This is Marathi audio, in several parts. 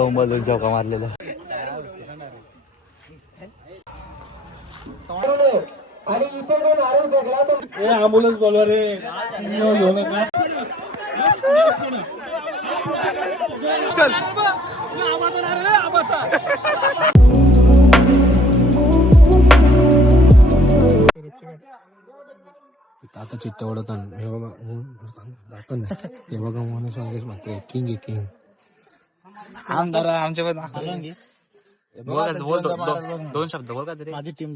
बोंबलून चौका मारलेला आणि इथे जो नारळ फेकला तो ॲम्ब्युलन्स बोलवा रे. चल आता चिट्ट ओढत हे बघा हे बघा म्हणून सांगेस मात्र किंग आहे किंग आमदार आमच्या पण दोन शब्द बोल का तरी माझी टीम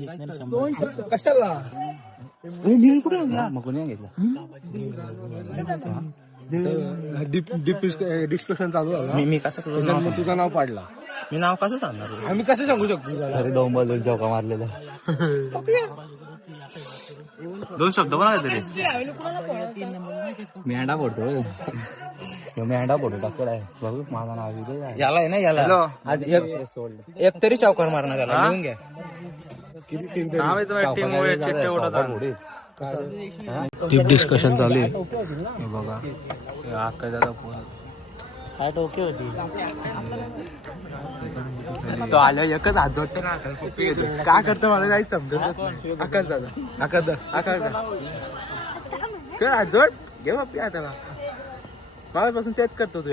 कशाला मग कोणी घेतलं डिस्कशन चालू झालं. मी कसं तुझं नाव पाडला. मी नाव कसं सांगणार आम्ही कसं सांगू शकतो. अरे डोंबलून चौका मारलेला दोन शब्द बोला तरी मेंढा पडतो मेंढा पडतो टाकला आहे बघू माझा नाव याला आहे ना याला आज एक तरी चौकार मारणार याला लिहून घ्या डीप डिस्कशन चालू आहे हे बघा अक्का दादा फोन तो आल्यावर एकच हात जोडतो ना काय करतो मला काही समजत आकाश दादा आकाश कर हात जोड घे बाप्पी त्याला मागापासून तेच करतो तू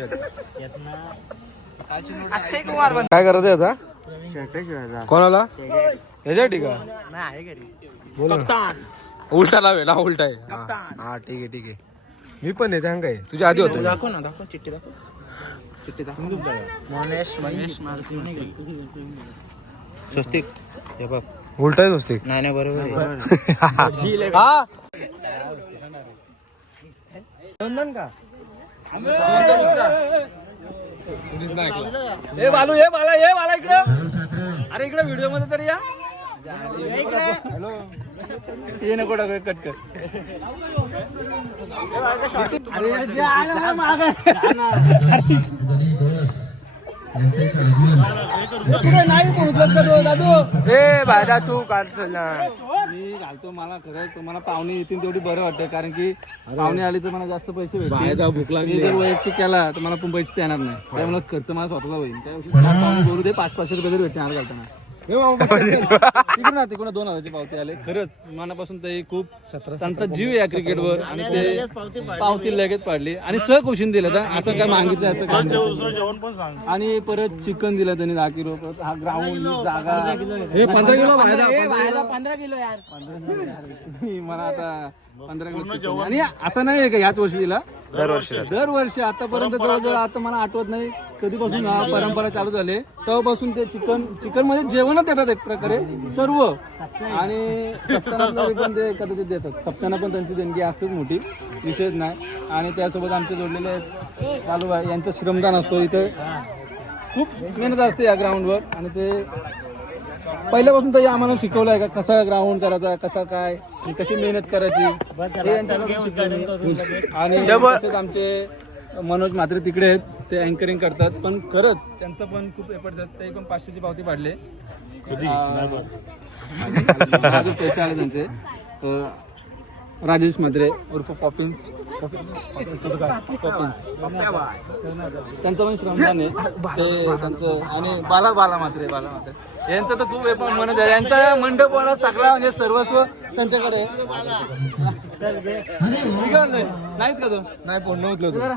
अक्षय कुमार काय करत आहे आता शर्ट शिवायचा कोणाला याच्या ठीक आहे नाही घरी बोल उलटा लावे ना उलटा आहे हा ठीक आहे मी पण आहे त्या काय तुझ्या आधी होतो दाखव ना दाखव चिठ्ठी दाखव मनेश स्वस्तिक हे बघ उलटा आहे स्वस्तिक नाही बरोबर का हे बालू हे बाला इकडे अरे इकडे व्हिडिओ मध्ये तरी या ये नको टाक कट कर भाजा तू काढला मी घालतो. मला खरं तुम्हाला पाहुणे येतील तेवढी बरं वाटतं कारण की पाहुणे आली तर मला जास्त पैसे भेटतील. भूक लागली मी जर वैयक्तिक केला तर मला पण पैसे देणार नाही त्यामुळे खर्च मला स्वतःला होईल त्यापेक्षा पाहुणे बोलू दे 500 रुपये तरी भेटणार घालताना तिकडून 2000ची पावती आले. खरंच मनापासून ते खूप त्यांचा जीव आहे या क्रिकेटवर आणि ते पावती लगेच पाडली आणि सहकुशीन दिलं तर असं काय मागितलं असं काय आणि परत चिकन दिलं त्यांनी 10 किलो परत हा ग्राउंड जागा 15 किलो मला आता 15 किलो चिकन. आणि असं नाही का याच वर्षी दिला दरवर्षी आतापर्यंत जवळजवळ आता मला आठवत नाही कधीपासून हा परंपरा चालू झाली तेव्हापासून ते चिकन मध्ये जेवणच देतात एक प्रकारे सर्व आणि सप्तानाला पण ते कदाचित देतात. सप्ताना पण त्यांची देणगी असतेच मोठी विषयच नाही आणि त्यासोबत आमचे जोडलेले चालू आहे यांचं श्रमदान असतो इथं खूप मेहनत असते या ग्राउंडवर आणि ते पहिल्यापासून तर आम्हाला शिकवलं आहे का कसा ग्राउंड करायचा कसा काय कशी मेहनत करायची आणि तसेच आमचे मनोज मात्रे तिकडे आहेत ते अँकरिंग करतात पण खरंच त्यांचं पण खूप एफर्ट आहेत. ते पण 500ची पावती पाडले पैसे आले त्यांचे राजेश मात्रे उर्फ पॉपिन्स त्यांचं पण श्रमदान आहे ते त्यांचं आणि बाला मात्रे यांचं तर खूप म्हणत आहे यांचा मंडपवाला सगळा म्हणजे सर्वस्व त्यांच्याकडे नाहीत का तो नाही फोन नव्हतं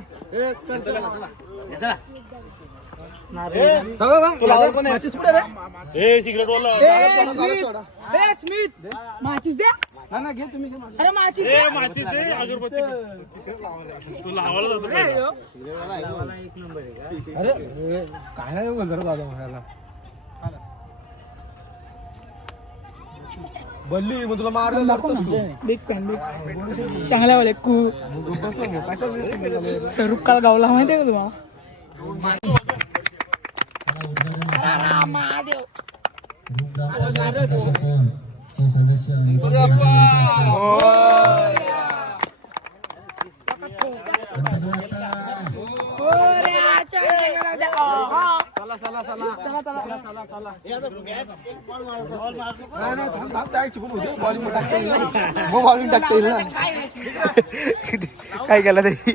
माचीस द्या ना घे तुम्ही अरे माचीस दे अगरबत्ती तू लावायला जातो अरे काय नाही बोलतो दादा म्हणायला बल्ली मग तुला मारलं बिग फॅन चांगल्या वाले कू स्वरूप काल गावला माहितीये का तुम्हाला काय केलं तरी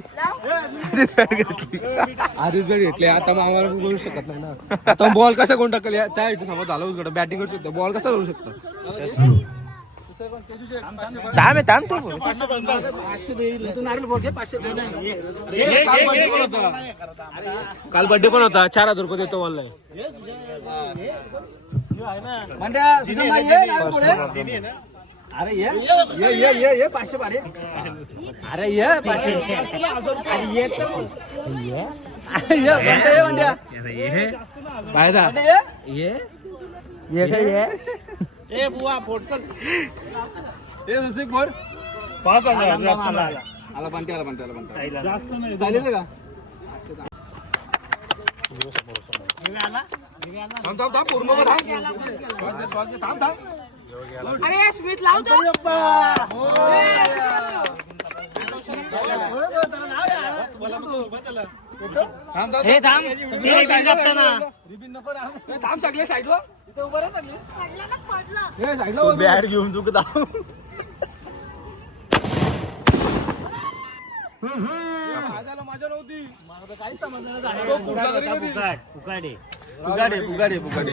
आधीच बॅट घेतली आता मग आम्हाला बोलू शकत नाही ना. आता बॉल कसा कोण टाकल त्या समोर झालं बॅटिंग करू शकतो बॉल कसा करू शकतो. थांब तू काल बर्थडे पण होता 4,000 रुपये देतो मला. अरे ये 500 पाडे. अरे ये 500. अरे स्मित लावतो हे थांब थांब सगळे साईडवर बॅट घेऊन तू जाऊ. माझ्या नव्हती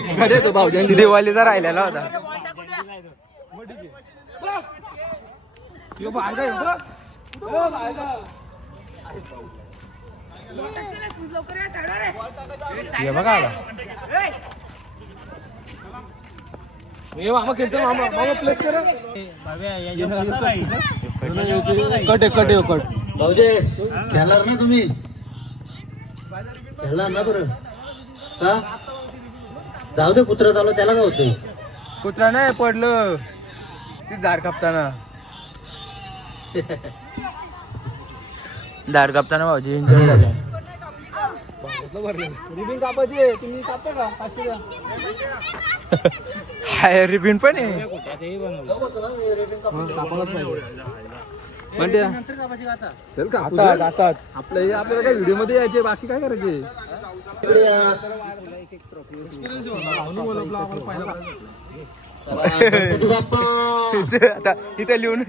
पुगाडे तो भाऊ दिवाळीचा राहिलेला होता. हे बघा आला. हे मामा खेळतो मामा प्लेस करा. कट भाऊजे खेळणार ना तुम्ही खेळणार ना बरं का जाऊ दे कुत्रा चालू त्याला काय होतंय. कुत्रा नाही पडलं ती दार कापताना भाऊजी इंजर झाले. रिबिन कापायची तुम्ही कापता का 500 द्या. हाय रिबिन पण आहे. चल का आपल्याला काय व्हिडिओ मध्ये यायचे बाकी काय करायचे. आता इथे लिहून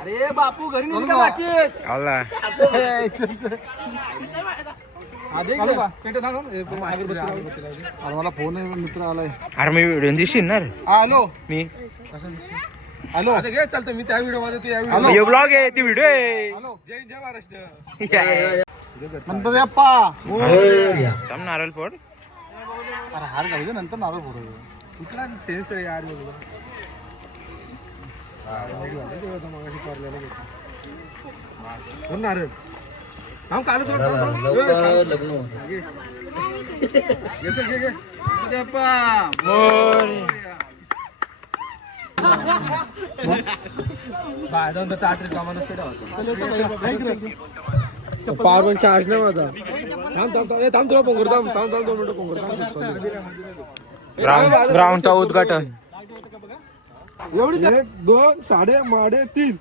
अरे बापू घरी नाही का माचीस. आला मला फोन मित्र आलाय. अरे मी व्हिडिओ दिसशील ना रे. हॅलो मी हॅलो घे चालतं मी त्या व्हिडिओ मध्ये तू या व्हिडिओ ब्लॉग आहे ती व्हिडिओ आहे. जय महाराष्ट्र. नंतर अप्पा थांब नारळ फोड. अरे हार घालू नंतर नारळ फोडू. कुठला सेन्स आहे यार. नारळ हा काल पावर पण चार्ज नाही माझा. थांब तुला पोंगर थांब 2 मिनिटं पोंगर ग्राउंडचा उद्घाटन. एवढी 1 2 3.5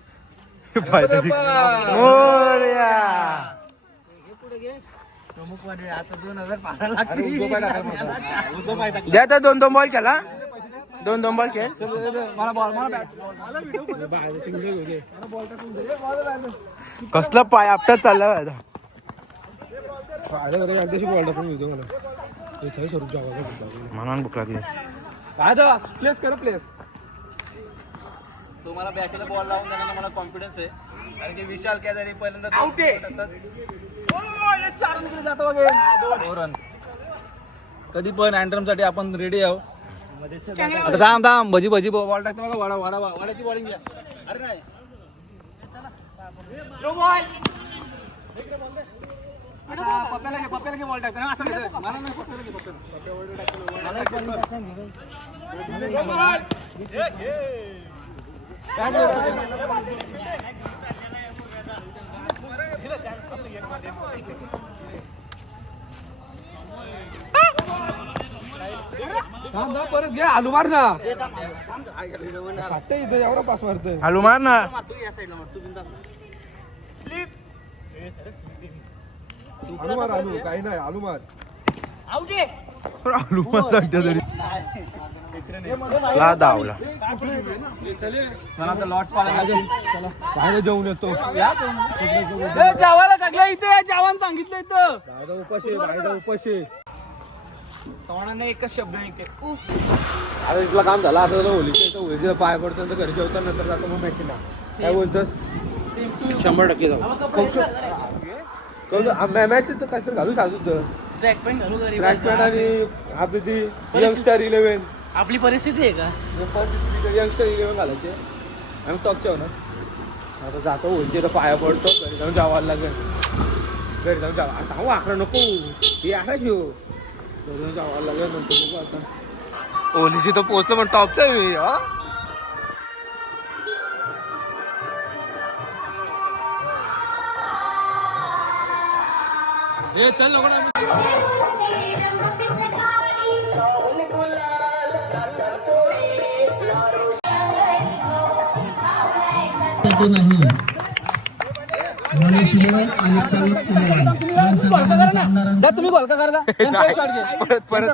द्या तर 2 बॉल केला 2 बॉल खेळ. कसला पाय आपटात चालला आता. बॉल टाकून घेतो मला स्वरूप म्हणून भूक लागली. प्लेस करा प्लेस. तुम्हाला बॅचला बॉल लावून देण्याचा मला कॉन्फिडन्स आहे. कारण की विशाल केदारी पहिल्यांदा कधी पण अँड्रम साठी आपण रेडी आहोत. आता थांब भजी बॉल टाकतो बघा. वाडाची बॉलिंग घ्या. अरे नाही पप्प्याला घे बॉल टाकतो ना असं मला नाही. परत घे आलू मार ना. इथं एवढा पास मारतोय. आलू मार ना. आलू मार काही नाही आलू मार. आलू पण सांगते तरी धावला लॉट पाडायला बाहेर जेवून येतो जेवायला सगळं इथे जेवण सांगितलं इथं उपाशी उपाशी तोंडाने एकच शब्द निघते आता इथलं काम झालं आता होलीच्या पाय पडतो तर घरी जेवता नंतर जातो मग मॅचला काय बोलतोस 100% जाऊ मॅच तर काहीतरी घालू साजू ट्रॅक पॅन्ट घालू घरी ट्रॅक पॅन्ट आणि आपली ती यंगस्टर 11 आपली परिस्थिती आहे का यंगस्टर 11 घालायचे आम्ही टॉपच्या होणार आता जातो होलीचे तर पाया पडतो घरी जाऊन जावायला लागेल घरी जाऊन जावा आता आखरा नको हे आखरा घेऊ घरी जाऊन जावायला लागेल नंतर बघू आता ओलीची तर पोहोचलो पण टॉपचा आहे मी हा हे चल नको तुम्ही बॉल का करता परत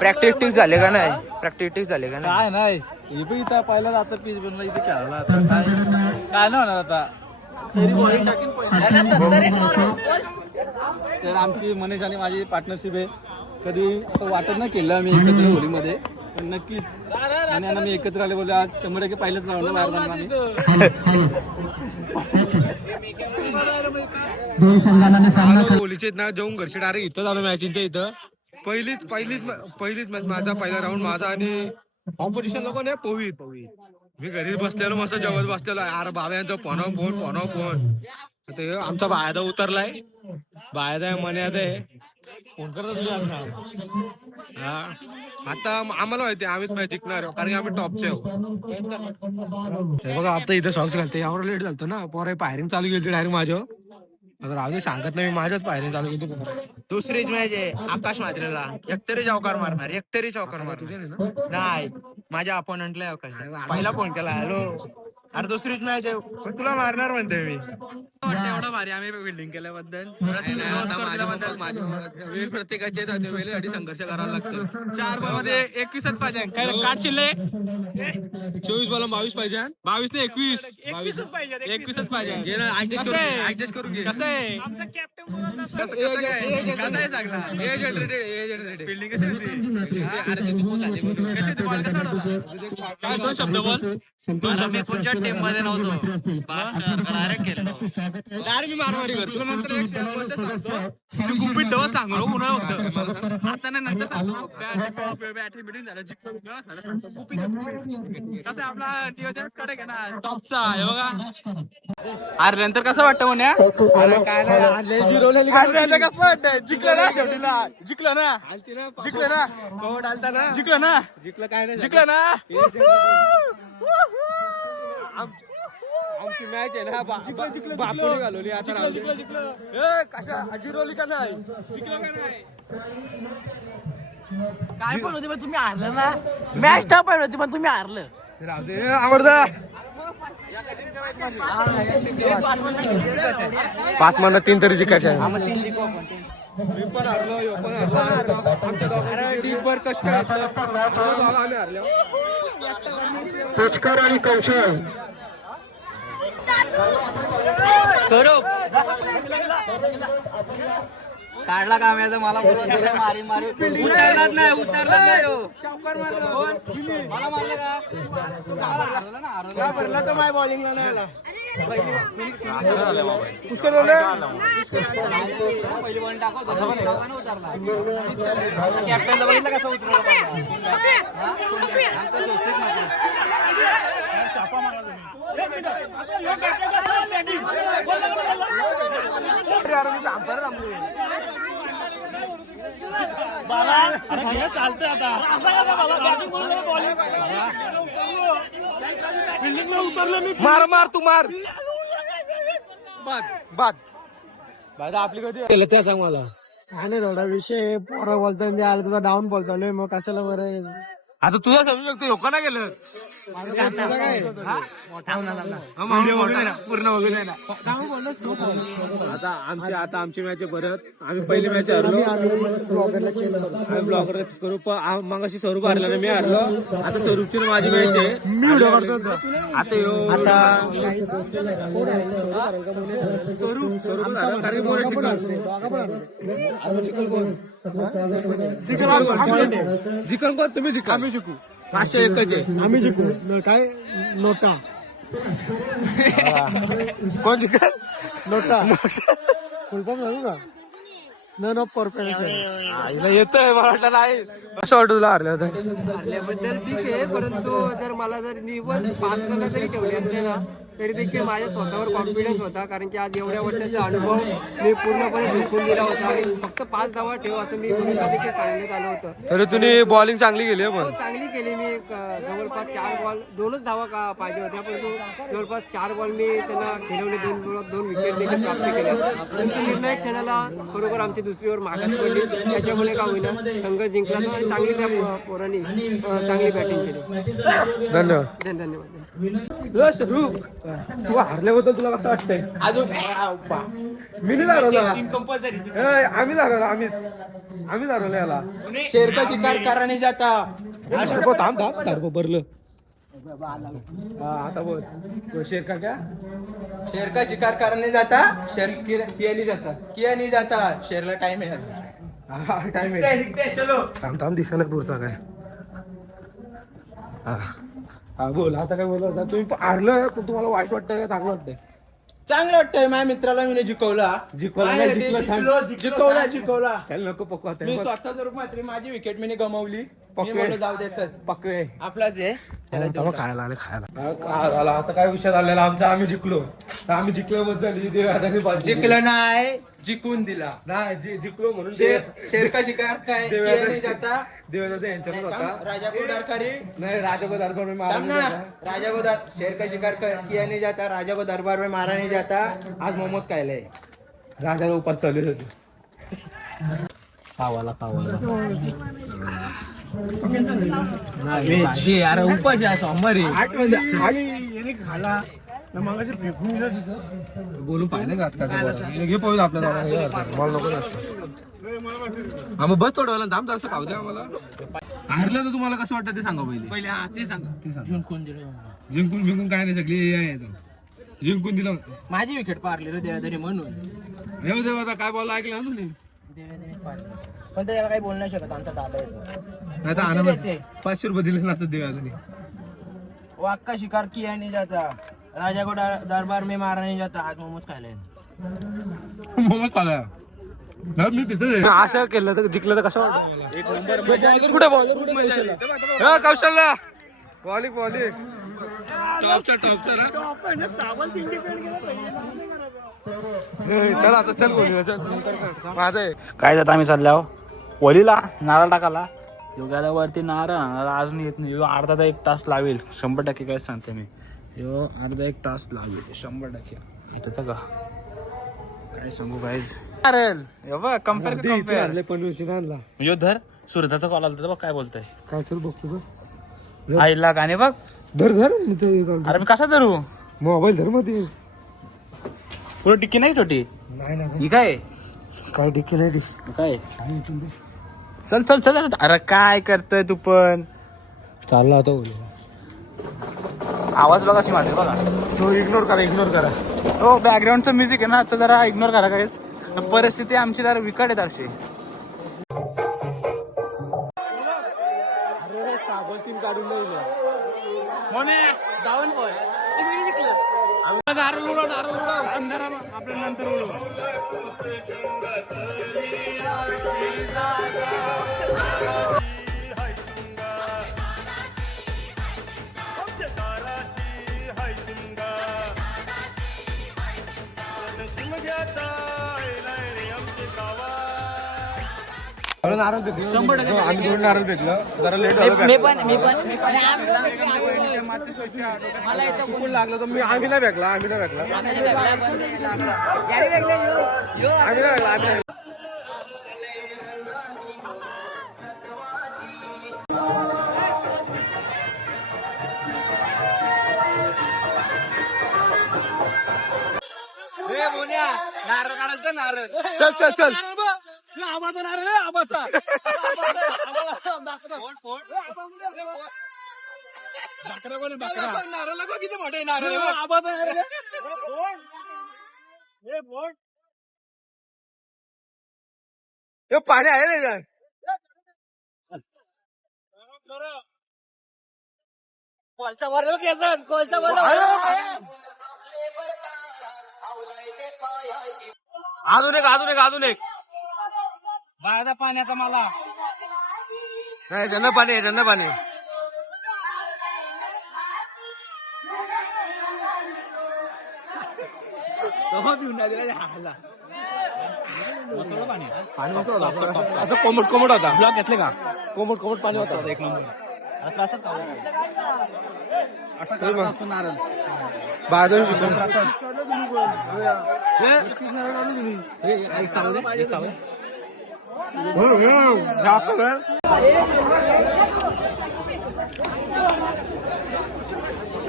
प्रॅक्टिस झाले का नाही प्रॅक्टिस झाले का नाही काय नाही हे पण इथं पहिला जातं पीच बनला इथे खेळायला आता काय नाही होणार आता तरी बॉलिंग टाकीन तर आमची मनीष आणि माझी पार्टनरशिप आहे कधी असं वाटत नाही केलं आम्ही एकत्र होलीमध्ये पण नक्कीच आणि यांना मी एकत्र आले बोलले आज 100% पहिलेच राऊंड बाहेर जाणार आम्ही होलीचे ना जाऊन घरचे डायरेक्ट इथं झालं मॅचिंगच्या इथं पहिलीच मॅच माझा पहिला राऊंड माझा आणि ऑपोजिशन लोक नाही पोवीत मी घरी बसलेलो मस्त जेवत बसलेलो यार बाबा यांचा फोन ते आमचा बायदा उतरलाय बायदा मने फोन करत हा आता आम्हाला माहिती आम्हीच मॅच जिंकणार कारण की आम्ही टॉपचे हे बघा आता इथं सॉक्स घालते यावर लेट झालं ना पोरा फायरिंग चालू गेली डायरेक्ट माझ्यावर आता राहू दे सांगत नाही माझ्याच फायरिंग चालू गेली दुसरीच मॅच आहे आकाश मात्रेला एकतरी चौकार मारणार एकतरी चौकार मारणार नाही माझ्या अपोनंटला अवकाश पहिला फोन केला हॅलो अरे दुसरीच मॅच आहे पण तुला मारणार म्हणते मी एवढं भारी आम्ही बिल्डिंग केल्याबद्दल वेळ प्रत्येकाचे वेळेसाठी संघर्ष करावा लागतो 4 बॉल मध्ये 21च पाहिजे काय काढशील 24 बॉल 22 पाहिजे 22 ने 21 पाहिजे 21च पाहिजे ऍडजस्ट करून घे कसं आहे आमचा कॅप्टन कसं आहे सांगला बिल्डिंग काय 2 शब्द बोल मी कोणत्या टीम मध्ये नव्हतो डायरेक्ट केलं डायरेक्ट मी मारवारी करतो तुला नंतर गुपित डव सांगलो उन्हाळा होतं आता नंतर सांगलो बॅटरी बिटिंग झालं कसं आपला नियोजनच कडे घे ना टॉपचा हे बघा अरे नंतर कसं वाटतं म्हणे काय नाही कसं वाटतं जिंकलं ना शेवटीला जिंकलं ना कवड आलता ना जिंकलं ना जिंकलं काय नाही जिंकलं ना आमची मॅच आहे ना बापुडी घालवली आता कशा जिरोली का नाही जिंकलं का नाही काय पण होते पण तुम्ही हारलं ना मॅच टफ होती पण तुम्ही हारलं राहू दे आवडता 5 मान 3 तरी जिंकायचे मी पण हारलो पण हारलो आमच्या दोघांवर कष्ट आम्ही हारलो तुचकर आणि कौशल स्वरूप काढला का मला मारी उतरलाच नाही मला मारलं का भरला तर माझ्या बॉलिंगला नाही आला पुष्कर पहिली बॉलिंग टाकवतो उतरला कॅप्टनला बघितलं कसं उतरवलं चालतंय आता मार तू मार बाद आपली कधी केलं त्या सांग मला आणि थोडा विषय पोरं बोलतो आलं तुझा डाऊन बॉल चालू आहे मग कशाला बरं आता तुझा समजू शकतो लोक ना गेलं आता आमची मॅच परत आम्ही पहिली मॅच हरलो. आम्ही ब्लॉगर करू मग अशी स्वरूप हरला ना, मी हरलो. आता स्वरूपची माझी मॅच आहे. मी व्हिडिओ करतो आता. जिकन कोण तुम्ही जिका? आम्ही जिंकू. 501 आहे. आम्ही जिंकू. काय नोटा कोण जिकन? नोटा फुलफॉर्म सांगू का? None of perfection. येतोय मला वाटलं नाही. कसं वाटत तुला हरलं होतं? हरल्याबद्दल ठीक आहे, परंतु जर मला जर निवड 5 रन जरी ठेवले असते ना तरी देखील माझ्या स्वतःवर कॉन्फिडन्स होता. कारण की आज एवढ्या वर्षाचा अनुभव मी पूर्णपणे जिंकून दिला होता आणि फक्त 5 धावा ठेव असं मी कोणीला देखील सांगण्यात आलं होतं. तरी तुम्ही बॉलिंग चांगली केली आहे. हो, पण चांगली केली मी. जवळपास 4 बॉल 2च धावा का पाहिजे होत्या, परंतु जवळपास 4 बॉल मी त्यांना खेळवले. 2 विकेट देखील प्राप्त केल्या. परंतु निर्णायक क्षणाला बरोबर आमची दुसरी ओव्हर मागास पडली. त्याच्यामुळे का होईना संघ जिंकला तो आणि चांगली त्या पोरांनी चांगली बॅटिंग केली. धन्यवाद. धन्यवाद. स्वरूप, तू हारल्याबद्दल तुला कसं वाटतंय? मी नाही हरवलं. आम्ही हरवलं. आम्हीच हरवलं याला. शेर का शिकार कराने जाता. थांब भरलं. आता बोल. शेर का क्या? शेर का शिकार करने जाता, शेर किया नाही जाता. किया नहीं जाता. शेरला टाइम आहे. टाइम आहे. थांब दिसायला पुढचा काय. हा बोल. आता काय बोलत होता तुम्ही? हारलं पण तुम्हाला वाईट वाटतंय का चांगलं वाटतंय? चांगलं वाटतंय. माझ्या मित्राला मी जिंकवला. जिंकवला. चल नको पकवा. मी स्वतः जरूर मात्र माझी विकेट मी गमावली. पक्के. मी म्हणलं जाऊ दे, चल पक्के आपलाच आहे. खायला आले. आता काय विषय झालेला आमचा? आम्ही जिंकलो. तर आम्ही जिंकल्याबद्दल जिंकलं नाही, जिंकून दिला. नाही जिंकलो म्हणून शेर का शिकार काय किया नहीं जाता. देवेंद्र यांच्यावर होता. राजा को दरकारी नाही, राजा को दरबार में मारा थांब ना. राजा को शेर का शिकार किया नहीं जाता, राजा को दरबार में मारा नहीं जाता. आज मोमोज खायलाय. राजाला उपास चालू होते. खावाला अरे उपास आहे सोमवारी. 8 मध्ये खाला मग फेकून दिलं तिथं. बोलून पाहिजे का आजकाल? घे पाहिजे आपल्याला. मला नको जास्त. मग बस थोडं वेळा दाम जरासं खाऊ द्या आम्हाला. हारलं तर तुम्हाला कसं वाटतं ते सांगा पहिले. ते सांगा. जिंकून दिलं. जिंकून काय नाही, सगळी जिंकून दिलं. माझी विकेट पारली रे देवाधरी म्हणून. येऊ देवा. आता काय बोलला ऐकलं ना तुम्ही? देवाधरीच पारली. पण त्याला काही बोलू नाही शकत. आमचा दादा येतो. नाही तर आणा 500 रुपये दिले ना देवा तुम्ही. वाघ का शिकार किया नहीं जाता, राजा को दरबार में मारा नहीं जाता. आज मोमोज खायलाय. मोमोज खाला. मी तिथे असं केलं तर जिंकलं तर कसं वाटतं? कुठे बॉल कौशल्य बॉलिंग टॉपचा चल आता चल माझं काय जात आम्ही चाललो वलीला नारळ टाकाला. योगाला वरती नारळ अजून येत नाही. अर्धा 1 तास लावेल 100%. काय सांगते मी. यो अर्धा 1 तास लावेल 100%. येतं का काय सांगू गाईज. कम्पेअर पण आणला. यो धर सुरताचा कॉल आला बघ काय बोलतोय. काय तर बघतो आईला गाणे बघ. धर अरे मी कसा धरू? मोबाईल धर मध्ये. पुढे टिक्की नाही छोटी. नाही ही काय काय डिक्की नाही ती. काय चल. अरे काय करतोय तू पण? चालला होता. आवाज बघा शी माझे बघा. तो इग्नोर करा. हो बॅकग्राऊंडचं म्युझिक आहे ना तर जरा इग्नोर करा. काहीच परिस्थिती आमची जरा विकट आहे. अशी नारळ फेकलं 100%. आम्ही 2 नारळ फेकलं. जरा लेट झालं. चुकून लागलं तर आम्ही नाही फेकला. नारळ काढायचं नारळ. चल चल चल. आबाचा नारळ आहे, आबाचा. नारळ किती मोठे नारळ आबाचा नारळ. हे पाणी आहे ना कोलचा भरलं केसन कोलचा भरलं. अजून एक अजून एक अजून एक बाहेरच्या पाण्याचा मला नाही. ज्यांना पाणी आहे ज्यांना पाणी. पाणी असं कोमट कोमट होता. ब्लॉक घेतले का? कोमट कोमट पाणी होता एक नंबर. नारळ बाहेर शिकून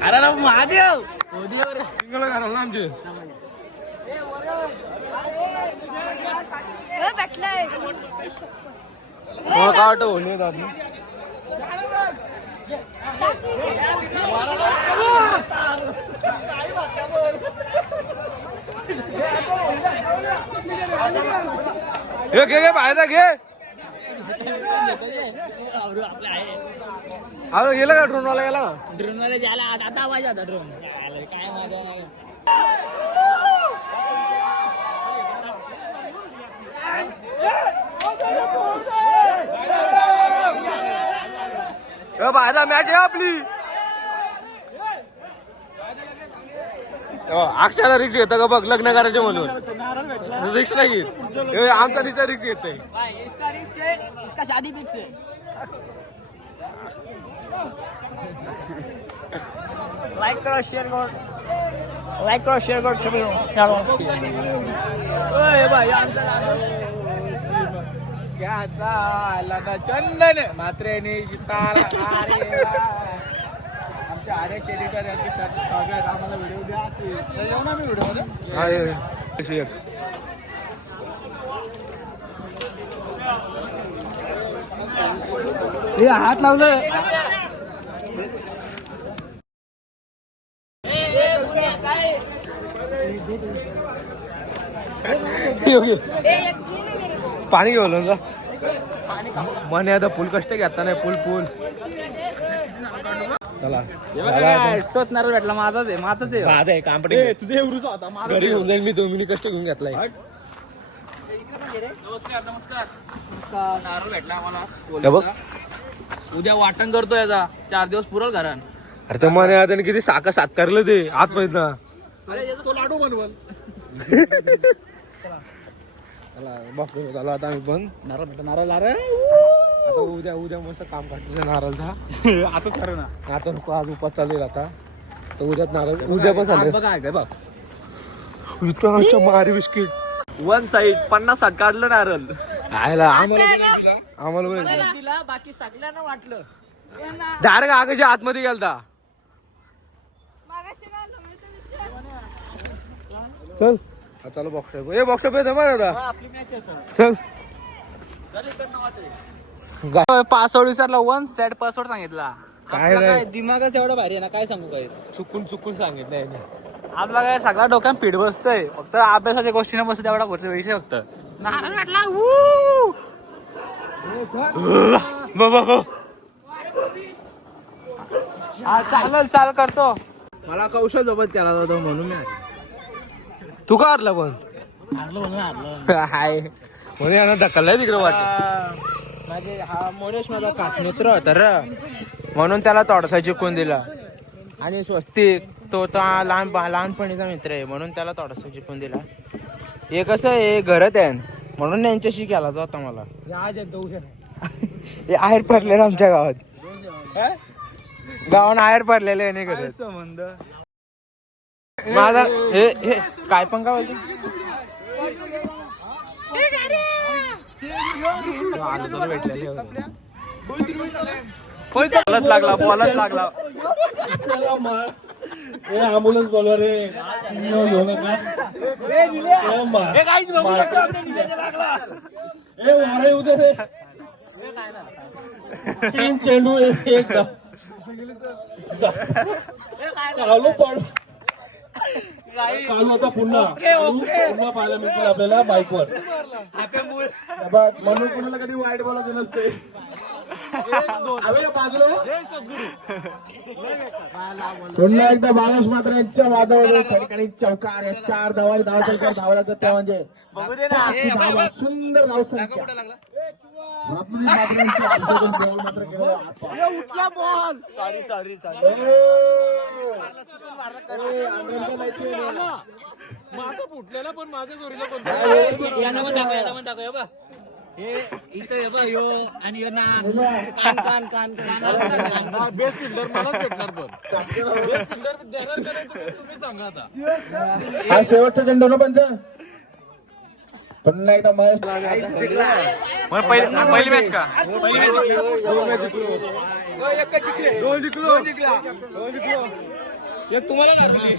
अरे महादेव आमचे भेटलंय मला काय वाटतं होणे दादा. घे घे घे बाहेर घे. अरे गेला का ड्रोन वाला गेला. ड्रोन वाले ज्याला आता आवाज आता ड्रोन काय मजा नाही. बाहेर मॅच आहे आपली. अक्षाला रिक्स घेतं का बघ लग्न करायचे म्हणून. रिक्स नाही घेत आमचा तिचा रिक्स घेत नाही. इसका शादी फिक्स है. लाइक करो शेयर करो भाई आमचा चंदन मात्रेने आमच्या आर्यश एडिटर यांचे स्वागत. आम्हाला व्हिडिओ द्या. येऊ ना मी व्हिडिओ मध्ये. हे हात लावलं. पाणी घेऊन जा. मने आता फुल कष्ट घेता नाही. फुल चला तोच नारळ भेटला माझाच आहे माझाच आहे. माझा आहे कांपडे तुझे एवढूच होता. घरी घेऊन जाईल मी. तुम्ही कष्ट घेऊन घेतलाय. नमस्कार नारळ भेटला आम्हाला. बघ उद्या वाटण करतो याचा 4 दिवस पुरल घरान. अरे तर मने आता किती सात करलं ते आतपर्यंत. तो लाडू बनवल. चला झाला आता आम्ही पण नारळ भेटला नारळ नारळ. आता उद्या मस्त काम काढतो नारळचा. आता खरं ना आता नको आज उपास चालेल. आता तर उद्याच नारळ उद्या पण चालेल. बघा काय बघ विचारांच्या मारी बिस्किट 1 साइड 50-60 काढलं नारळ. आयला आम्हाला दिला बाकी सगळ्यांना वाटलं. डायरेक्ट आगाच्या आतमध्ये गेलता. मागाशी काय झालं माहिती आहे? चल चलो बॉक्स ए बॉक्स पे दादा. आपली मॅच येतं. चल पासवर्ड विचारला 1 सेट पासवर्ड सांगितला. काय आपला रे? दिमागच एवढं भारी आहे ना काय सांगू काय. चुकून सांगितलंय. आपला काय सगळा डोक्यात पीठ बसतंय. फक्त अभ्यासाच्या गोष्टीने बसत तेवढा गोष्ट विषय फक्त. नारळ भेटला. चाल करतो. मला कौशल सोबत केला जातो म्हणून मी तू का हरला पण हाय म्हणे यांना ढकललाय तिकडे वाटत. माझे हा मोरेश माझा खास मित्र होता र म्हणून त्याला थोडासा जिंकून दिला. आणि स्वस्तिक तो लहानपणीचा मित्र आहे म्हणून त्याला थोडासा जिंकून दिला. हे कसं आहे घरात आहे म्हणून यांच्याशी केला होता मला. हे आहेर पडले ना आमच्या गावात. गावानं आहेर पडलेले आहे नाही संबंध माझा. हे काय पण का बोलत लागला ॲम्ब्युलन्स बोलवा रे. तीन चेंडू एक चालू पण चालू होता पुन्हा पुन्हा पाहायला मिळतील आपल्याला बाईकवर म्हणून कुणाला कधी वाईट बोलायचं नसते पुन्हा एकदा बालास मात्र यांच्या वादावर ठिकाणी चौकार या 4 धावांनी धावा लागतात त्या म्हणजे धावा सुंदर धाव संख्या माझं फुटलेला पण माझ्या जोरीला पण बेस्ट फिल्डर मलाच भेटणार पण बेस्ट फिल्डर देणार का नाही तुम्ही सांगा आता. हा शेवटचा चेंडू ना पंच पुन्हा एकदा महेश पहिली मॅच का एक तुम्हाला लागली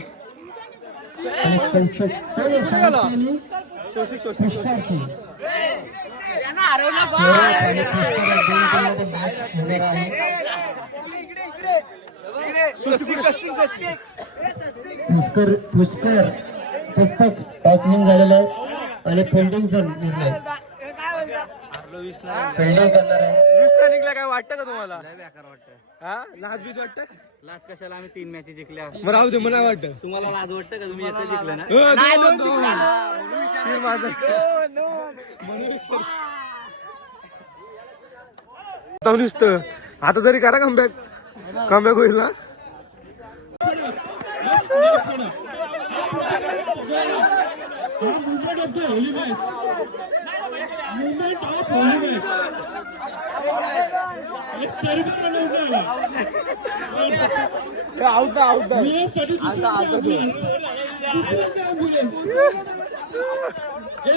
पुष्कर पुस्तक टॅचमेंट झालेलं आहे आणि फिल्डिंगचा निर्णय फिल्डिंग करणार आहे निघला काय वाटतं का तुम्हाला बेकार वाटतं. हा लाज बीज वाटतं लाज कशाला आम्ही 3 मॅच जिंकल्या. मग राहू दे मला वाटतं तुम्हाला लाज वाटतं का तुम्ही एकच जिंकलं ना. नुसतं आता तरी करा कमबॅक होईल ना.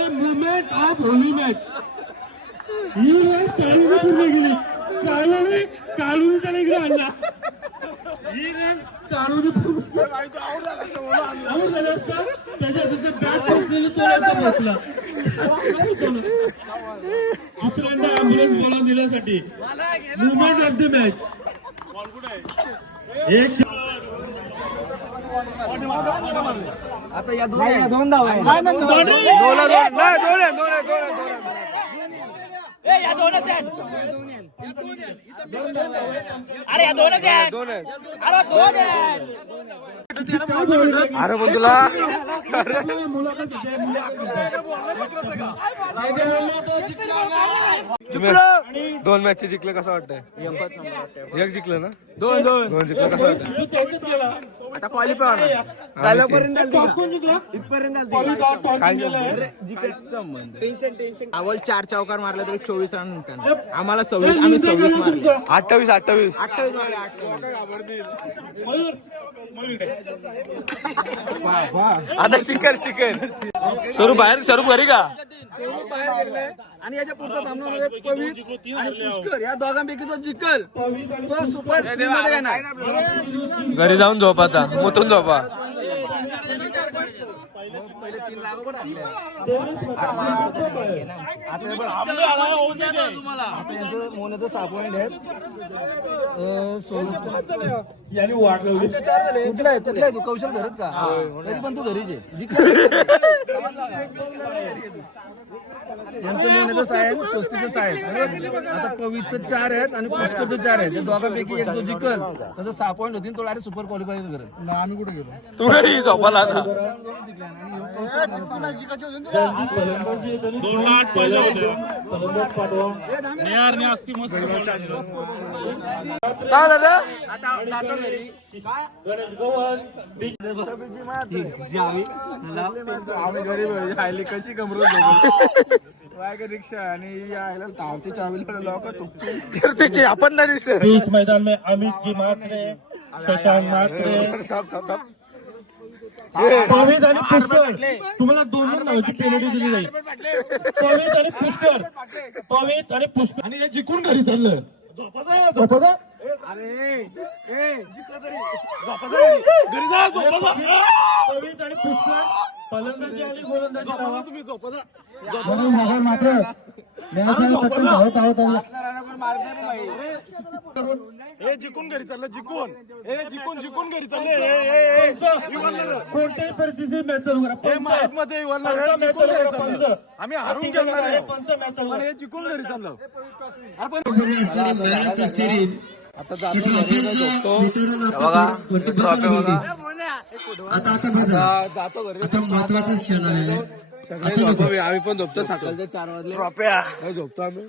मुवमेंट ऑफ होली मॅच ही मॅच कालून पूर्ण केली कालून त्याने इकडे आणला ही रन कालून आऊट झाला असता त्याच्या बॅट बसला आपल्याला ॲम्ब्युलन्स बोलावून दिल्यासाठी मुवमेंट ऑफ द मॅच एक आता या दोन अरे पण तुला दोन मॅच जिंकलं कसं वाटतंय. एक जिंकलं ना दोन जिंकलं कसं वाटतं. आता क्वालिफाय टेन्शन अव्वल 4 चौकार मारला तरी 24 रन होतात. आम्हाला 26 आम्ही 26 मारले. 28 28 मारले. आता स्टिकर स्वरूप घरी का बाहेर गेलेलाय आणि याच्या पुढचा सामना होणार आहे पवित आणि पुष्कर या दोघांपैकी जो जिंकल तो सुपर टीम मध्ये येणार. घरी जाऊन झोप आता मुतून झोपा. पहिले 3 लागोपाठ आणले. आता यांचं मोनाचं 6 पॉईंट आहेत. कुठला आहे तू कौशल घरच का तरी पण तू घरीच आहे जिंकला. यांचं मोन्याचं 6 आहे स्वस्तीचं 6 आहे. आता पवित्रचं 4 आहेत आणि पुष्करचं 4 आहेत. त्या दोघांपैकी एक जो जिंकल त्याचं 6 पॉईंट होतील तो डायरेक्ट सुपर क्वालिफाय करेल. आम्ही कुठे गेलो तू घरी झोपाला आता. आम्ही गरीब राहिली कशी कमरू रिक्षा आणि यायला धावचे चावीला लॉक त्याचे आपण नाही दिसत. बीच मैदान में अमित जी मात्रे शशांक मात्रे पवित आणि पुष्कर तुम्हाला 2 नावाची पेनल्टी दिली जाईल. पवित आणि पुष्कर आणि हे जिंकून घरी चाललं झोपाचा अरे घरी जा रोहित आणि पुष्कर फलंदाजी आणि गोलंदाजी लावा. म्हणून मगर मात्र मॅच पटकन धावत धावत आला. जिंकून घरी चाललं जिंकून जिंकून घरी चालले कोणत्याही परिस्थितीत मॅच चालू करा. पंच मध्ये जिंकून घरी चाललं. आम्ही हारून गेलो आहे. पंच मॅच चालू आहे. जिंकून घरी चाललं आता जातो घरी झोपतो. बघा ट्रॉफी बघा. जातो घरी महत्वाचा क्षण आहे. सगळे झोपतो. आम्ही पण झोपतो सकाळच्या 4 वाजले. ट्रॉफ्या झोपतो आम्ही.